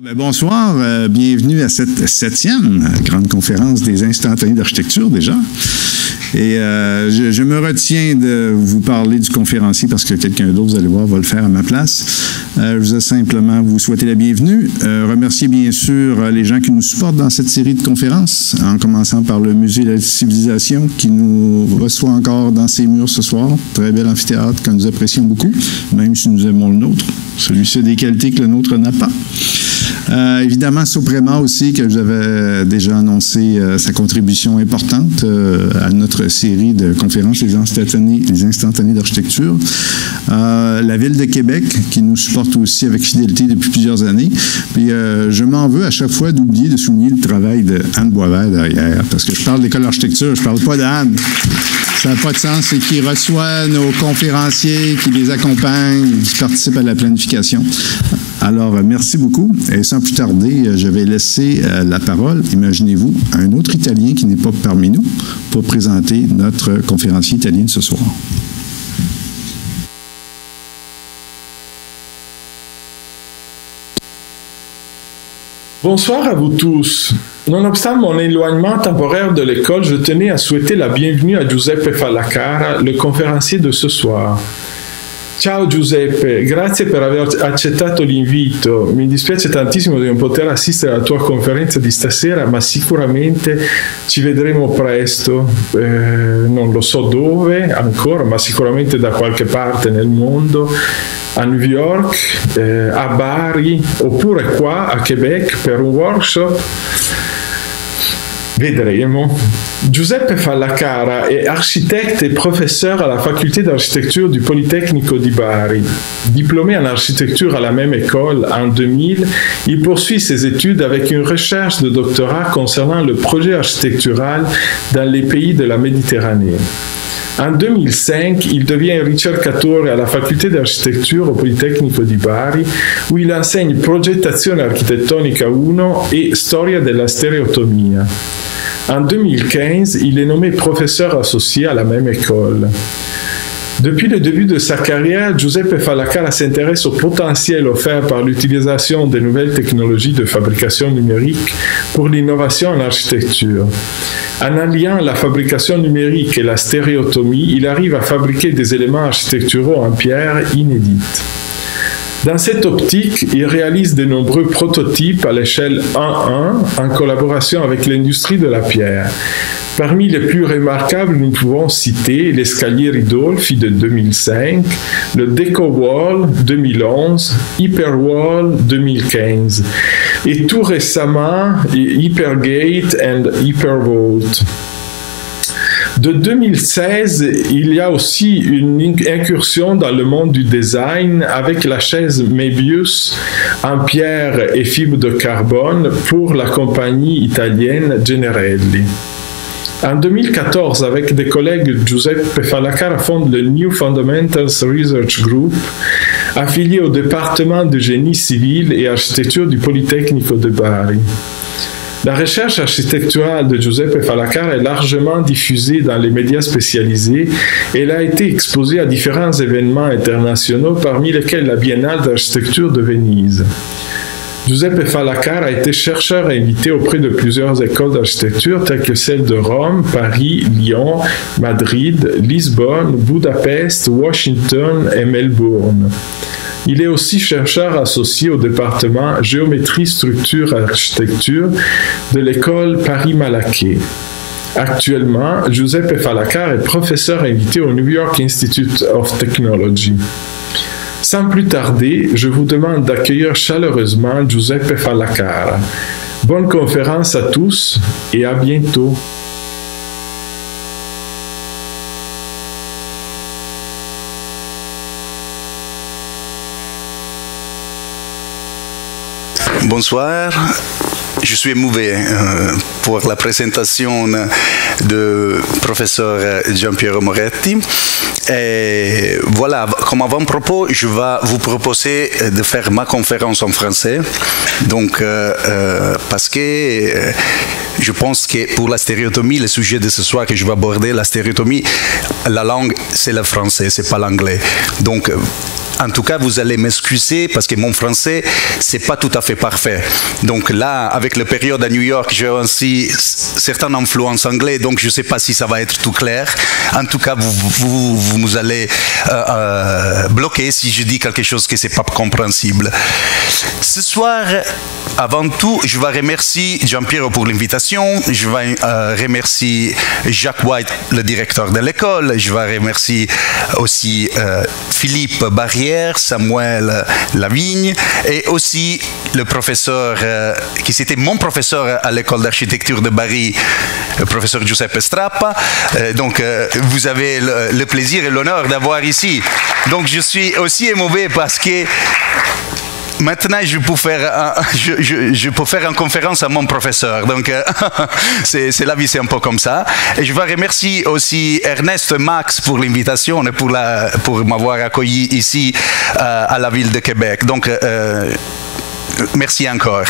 Bonsoir, bienvenue à cette 7e grande conférence des instantanés d'architecture déjà. Et je me retiens de vous parler du conférencier parce que quelqu'un d'autre, vous allez voir, va le faire à ma place. Je vous ai simplement vous souhaiter la bienvenue. Remercier bien sûr les gens qui nous supportent dans cette série de conférences, en commençant par le Musée de la Civilisation qui nous reçoit encore dans ses murs ce soir. Très bel amphithéâtre que nous apprécions beaucoup, même si nous aimons le nôtre. Celui-ci a des qualités que le nôtre n'a pas. Évidemment, Soprema aussi, que j'avais déjà annoncé sa contribution importante à notre série de conférences, les instantanés d'architecture. La Ville de Québec, qui nous supporte aussi avec fidélité depuis plusieurs années. Puis je m'en veux à chaque fois d'oublier de souligner le travail de Anne Boisvert derrière, parce que je parle de l'école d'architecture, je ne parle pas d'Anne. Ça n'a pas de sens, c'est qui reçoit nos conférenciers, qui les accompagne, qui participe à la planification. Alors, merci beaucoup. Et sans plus tarder, je vais laisser la parole, imaginez-vous, à un autre Italien qui n'est pas parmi nous pour présenter notre conférencier italien de ce soir. Bonsoir à vous tous. Nonobstant mon éloignement temporaire de l'école, je tenais à souhaiter la bienvenue à Giuseppe Fallacara, le conférencier de ce soir. Ciao Giuseppe, grazie per aver accettato l'invito. Mi dispiace tantissimo di non poter assistere alla tua conferenza di stasera, ma sicuramente ci vedremo presto. Non lo so dove ancora, ma sicuramente da qualche parte nel mondo. A New York, a Bari, oppure qua a Québec per un workshop. Vedremo. Giuseppe Fallacara est architecte et professeur à la faculté d'architecture du Politecnico di Bari. Diplômé en architecture à la même école en 2000, il poursuit ses études avec une recherche de doctorat concernant le projet architectural dans les pays de la Méditerranée. En 2005, il devient ricercatore alla facoltà di architettura au Politecnico di Bari, où il enseigne progettazione architettonica 1 et storia della stereotomia. En 2015, il est nommé professeur associé à la même école. Depuis le début de sa carrière, Giuseppe Fallacara s'intéresse au potentiel offert par l'utilisation des nouvelles technologies de fabrication numérique pour l'innovation en architecture. En alliant la fabrication numérique et la stéréotomie, il arrive à fabriquer des éléments architecturaux en pierre inédites. Dans cette optique, il réalise de nombreux prototypes à l'échelle 1-1 en collaboration avec l'industrie de la pierre. Parmi les plus remarquables, nous pouvons citer l'escalier Ridolfi de 2005, le DecoWall 2011, Hyperwall 2015 et tout récemment Hypergate and Hypervault. De 2016, il y a aussi une incursion dans le monde du design avec la chaise Möbius en pierre et fibre de carbone pour la compagnie italienne Generelli. En 2014, avec des collègues, Giuseppe Fallacara fonde le New Fundamentals Research Group, affilié au département de génie civil et architecture du Politecnico de Bari. La recherche architecturale de Giuseppe Fallacara est largement diffusée dans les médias spécialisés et elle a été exposée à différents événements internationaux, parmi lesquels la Biennale d'architecture de Venise. Giuseppe Fallacara a été chercheur invité auprès de plusieurs écoles d'architecture telles que celles de Rome, Paris, Lyon, Madrid, Lisbonne, Budapest, Washington et Melbourne. Il est aussi chercheur associé au département Géométrie, Structure, Architecture de l'école Paris-Malaquais. Actuellement, Giuseppe Fallacara est professeur invité au New York Institute of Technology. Sans plus tarder, je vous demande d'accueillir chaleureusement Giuseppe Fallacara. Bonne conférence à tous et à bientôt. Bonsoir, je suis émouvé pour la présentation de professeur Giampiero Moretti. Et voilà, comme avant-propos, je vais vous proposer de faire ma conférence en français. Donc, parce que je pense que pour la stéréotomie, le sujet de ce soir que je vais aborder, la stéréotomie, la langue, c'est le français, c'est pas l'anglais. Donc, En tout cas, vous allez m'excuser parce que mon français, c'est pas tout à fait parfait. Donc là, avec la période à New York, j'ai aussi certaines influences anglaises, donc je ne sais pas si ça va être tout clair. En tout cas, vous allez bloquer si je dis quelque chose que c'est pas compréhensible. Ce soir, avant tout, je vais remercier Giampiero pour l'invitation. Je vais remercier Jacques White, le directeur de l'école. Je vais remercier aussi Philippe Barrière, Samuel Lavigne et aussi le professeur qui c'était mon professeur à l'école d'architecture de Bari, le professeur Giuseppe Strappa. Donc vous avez le plaisir et l'honneur d'avoir ici. Donc je suis aussi émouvé parce que maintenant, je peux faire une conférence à mon professeur. Donc, c'est la vie, c'est un peu comme ça. Et je vais remercier aussi Ernest et Max pour l'invitation et pour m'avoir accueilli ici à la ville de Québec. Donc, merci encore.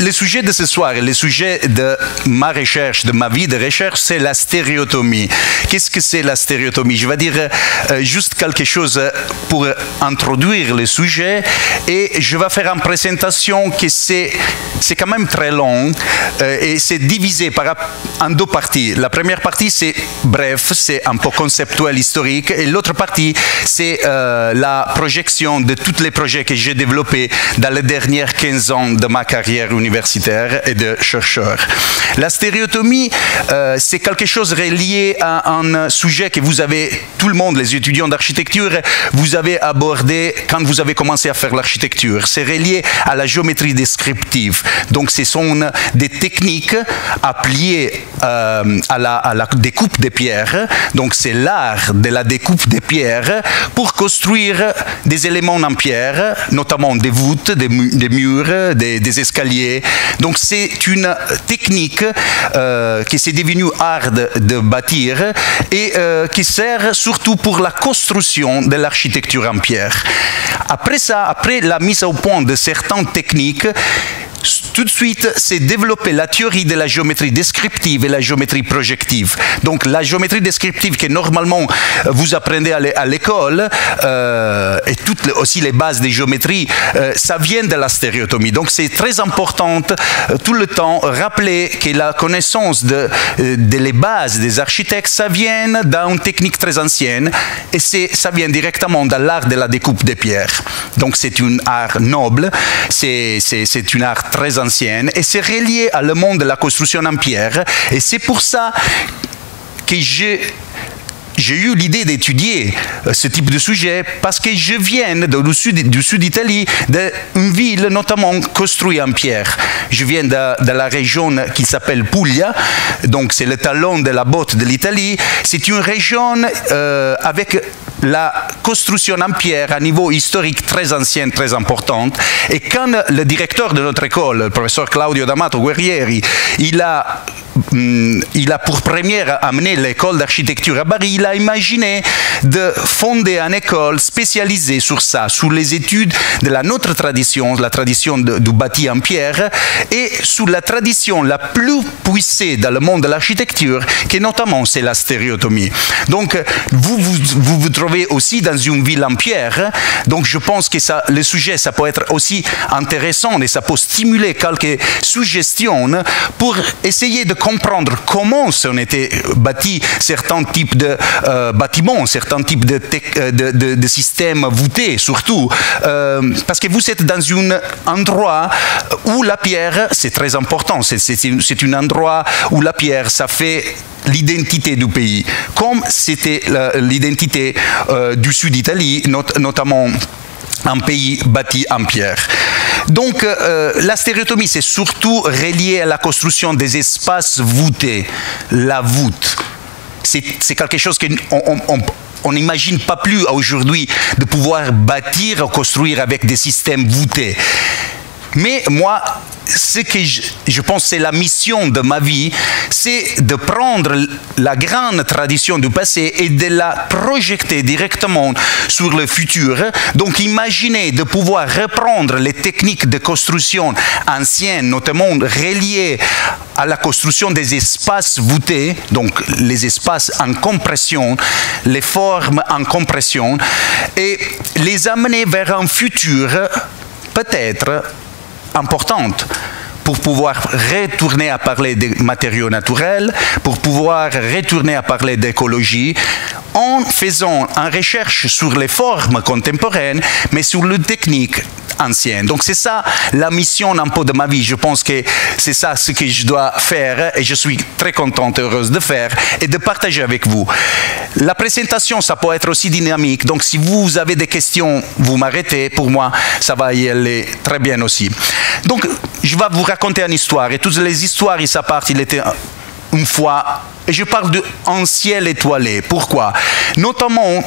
Le sujet de ce soir, le sujet de ma recherche, de ma vie de recherche, c'est la stéréotomie. Qu'est-ce que c'est la stéréotomie? Je vais dire juste quelque chose pour introduire le sujet et je vais faire une présentation qui c'est quand même très long et c'est divisé en deux parties. La première partie, c'est bref, c'est un peu conceptuel, historique et l'autre partie, c'est la projection de tous les projets que j'ai développés dans les dernières 15 ans de ma carrière universitaire et de chercheur. La stéréotomie, c'est quelque chose relié à un sujet que vous avez, tout le monde, les étudiants d'architecture, vous avez abordé quand vous avez commencé à faire l'architecture. C'est relié à la géométrie descriptive. Donc, ce sont des techniques appliquées à la découpe des pierres. Donc, c'est l'art de la découpe des pierres pour construire des éléments en pierre, notamment des voûtes, des murs, des escaliers. Donc c'est une technique qui s'est devenue art de bâtir et qui sert surtout pour la construction de l'architecture en pierre. Après ça, après la mise au point de certaines techniques, tout de suite, c'est développer la théorie de la géométrie descriptive et la géométrie projective. Donc, la géométrie descriptive que normalement vous apprenez à l'école et toutes aussi les bases des géométries, ça vient de la stéréotomie. Donc, c'est très important tout le temps rappeler que la connaissance de les bases des architectes, ça vient d'une technique très ancienne et ça vient directement de l'art de la découpe des pierres. Donc, c'est un art noble, c'est un art très ancienne et c'est relié à le monde de la construction en pierre et c'est pour ça que j'ai eu l'idée d'étudier ce type de sujet parce que je viens du sud d'Italie, d'une ville notamment construite en pierre. Je viens de la région qui s'appelle Puglia, donc c'est le talon de la botte de l'Italie. C'est une région avec la construction en pierre à niveau historique très ancienne, très importante. Et quand le directeur de notre école, le professeur Claudio D'Amato Guerrieri, il a pour première amené l'école d'architecture à Bari, il a imaginé de fonder une école spécialisée sur ça, sur les études de notre tradition, la tradition du bâti en pierre, et sur la tradition la plus puissée dans le monde de l'architecture, qui notamment c'est la stéréotomie. Donc vous trouvez aussi dans une ville en pierre, donc je pense que le sujet ça peut être aussi intéressant et ça peut stimuler quelques suggestions pour essayer de comprendre comment ont été bâtis certains types de bâtiments, certains types de systèmes voûtés surtout, parce que vous êtes dans un endroit où la pierre, c'est très important, c'est un endroit où la pierre, ça fait l'identité du pays, comme c'était l'identité du sud d'Italie, notamment un pays bâti en pierre. Donc, la stéréotomie, c'est surtout relié à la construction des espaces voûtés, la voûte. C'est quelque chose qu'on n'imagine pas plus aujourd'hui de pouvoir bâtir ou construire avec des systèmes voûtés. Mais moi, ce que je pense c'est la mission de ma vie, c'est de prendre la grande tradition du passé et de la projeter directement sur le futur. Donc imaginez de pouvoir reprendre les techniques de construction anciennes, notamment reliées à la construction des espaces voûtés, donc les espaces en compression, les formes en compression, et les amener vers un futur peut-être importante pour pouvoir retourner à parler des matériaux naturels, pour pouvoir retourner à parler d'écologie, en faisant une recherche sur les formes contemporaines, mais sur les techniques anciennes. Donc c'est ça la mission un peu de ma vie. Je pense que c'est ça ce que je dois faire et je suis très contente et heureuse de faire et de partager avec vous. La présentation, ça peut être aussi dynamique. Donc si vous avez des questions, vous m'arrêtez. Pour moi, ça va y aller très bien aussi. Donc je vais vous raconter une histoire et toutes les histoires, ça part, il était une fois, et je parle d'un ciel étoilé. Pourquoi? Notamment,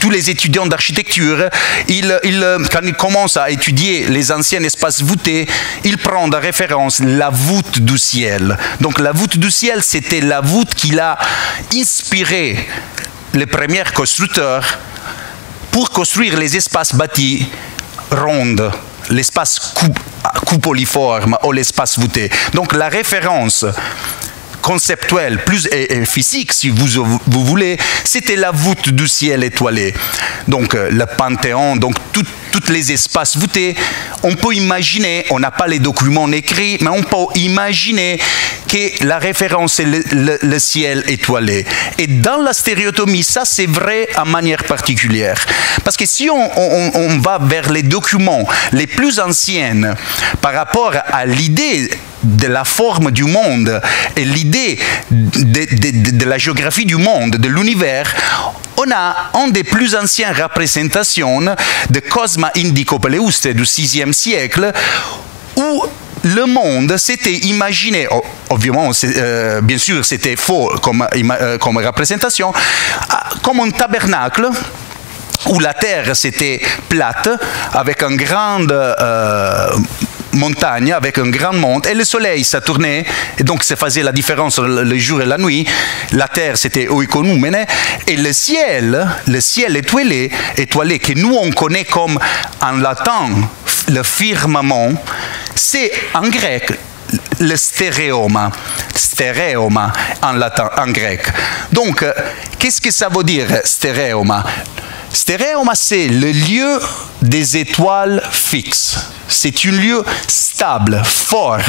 tous les étudiants d'architecture, quand ils commencent à étudier les anciens espaces voûtés, ils prennent en référence la voûte du ciel. Donc la voûte du ciel, c'était la voûte qui a inspiré les premiers constructeurs pour construire les espaces bâtis ronds, l'espace cupoliforme ou l'espace voûté. Donc la référence conceptuelle, plus et physique, si vous voulez, c'était la voûte du ciel étoilé. Donc le Panthéon, donc tous les espaces voûtés, on peut imaginer, on n'a pas les documents écrits, mais on peut imaginer que la référence est le ciel étoilé. Et dans la stéréotomie, ça c'est vrai en manière particulière. Parce que si on va vers les documents les plus anciens par rapport à l'idée de la forme du monde et l'idée de la géographie du monde, de l'univers, on a une des plus anciennes représentations de Cosma Indico Peleustre du VIe siècle où le monde s'était imaginé, obviamente, bien sûr c'était faux comme représentation, comme un tabernacle où la terre c'était plate avec une grande montagne, avec un grand monde, et le soleil ça tournait, et donc ça faisait la différence le jour et la nuit. La terre c'était oikonoumene, et le ciel étoilé que nous on connaît comme en latin le firmament, c'est en grec le stéréoma en latin, en grec. Donc qu'est-ce que ça veut dire stéréoma? Stéréoma, c'est le lieu des étoiles fixes. C'est un lieu stable, fort,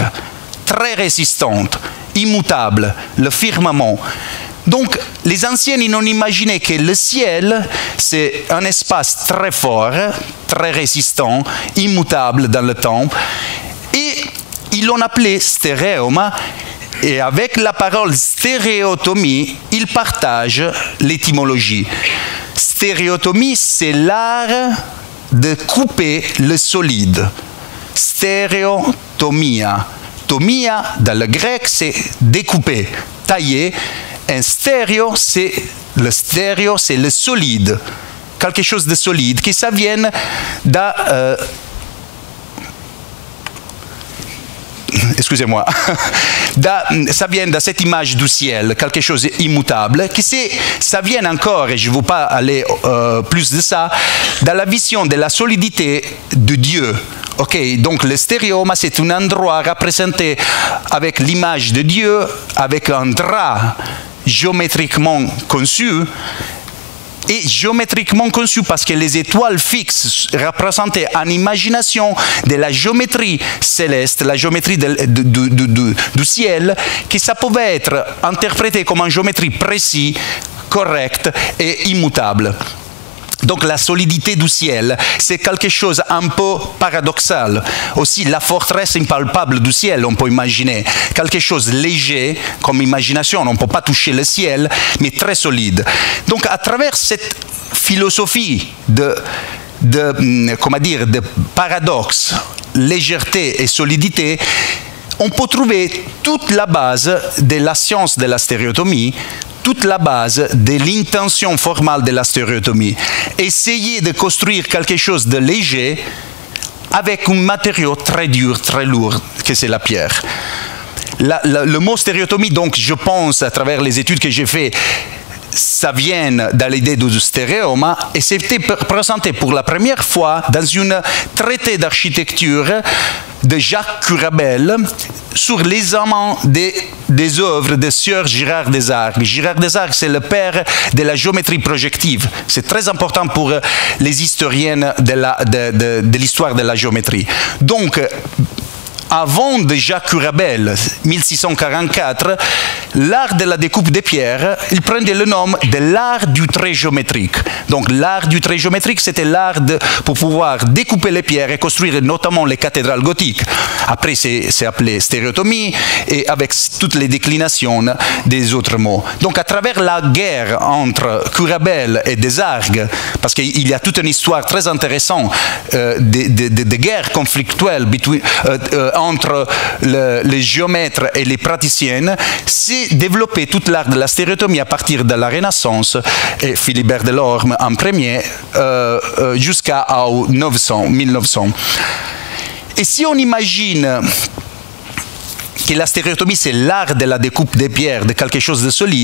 très résistant, immutable, le firmament. Donc, les anciens, ils ont imaginé que le ciel, c'est un espace très fort, très résistant, immutable dans le temps. Et ils l'ont appelé stéréoma. Et avec la parole stéréotomie, ils partagent l'étymologie. Stéréotomie, c'est l'art de couper le solide. Stéréotomia. Tomia, dans le grec, c'est découper, tailler. Un stéréo, c'est le solide. Quelque chose de solide, qui ça vient excusez-moi, ça vient de cette image du ciel, quelque chose d'immutable, ça vient encore, et je ne veux pas aller plus de ça, dans la vision de la solidité de Dieu. Ok, donc le stéréoma, c'est un endroit représenté avec l'image de Dieu, avec un drap géométriquement conçu, et géométriquement conçu parce que les étoiles fixes représentaient en imagination de la géométrie céleste, la géométrie du ciel, que ça pouvait être interprété comme une géométrie précise, correcte et immutable. Donc la solidité du ciel, c'est quelque chose un peu paradoxal. Aussi la forteresse impalpable du ciel, on peut imaginer. Quelque chose léger comme imagination, on ne peut pas toucher le ciel, mais très solide. Donc à travers cette philosophie de paradoxe, légèreté et solidité, on peut trouver toute la base de la science de la stéréotomie, toute la base de l'intention formale de la stéréotomie. Essayer de construire quelque chose de léger avec un matériau très dur, très lourd, que c'est la pierre. Le mot stéréotomie, donc, je pense, à travers les études que j'ai faites, ça vient de l'idée du stéréoma et c'était présenté pour la première fois dans un traité d'architecture de Jacques Curabel sur l'examen des œuvres de Sieur Girard Desargues. Girard Desargues, c'est le père de la géométrie projective. C'est très important pour les historiennes de l'histoire de la géométrie. Donc, avant de Jacques Curabel, 1644, l'art de la découpe des pierres, il prenait le nom de l'art du trait géométrique. Donc l'art du trait géométrique, c'était l'art pour pouvoir découper les pierres et construire notamment les cathédrales gothiques. Après, c'est appelé stéréotomie et avec toutes les déclinations des autres mots. Donc à travers la guerre entre Curabel et Desargues, parce qu'il y a toute une histoire très intéressante de guerre conflictuelle entre les géomètres et les praticiennes, s'est développé toute l'art de la stéréotomie à partir de la Renaissance et Philibert Delorme en premier jusqu'à 1900. Et si on imagine que la stéréotomie c'est l'art de la découpe des pierres, de quelque chose de solide,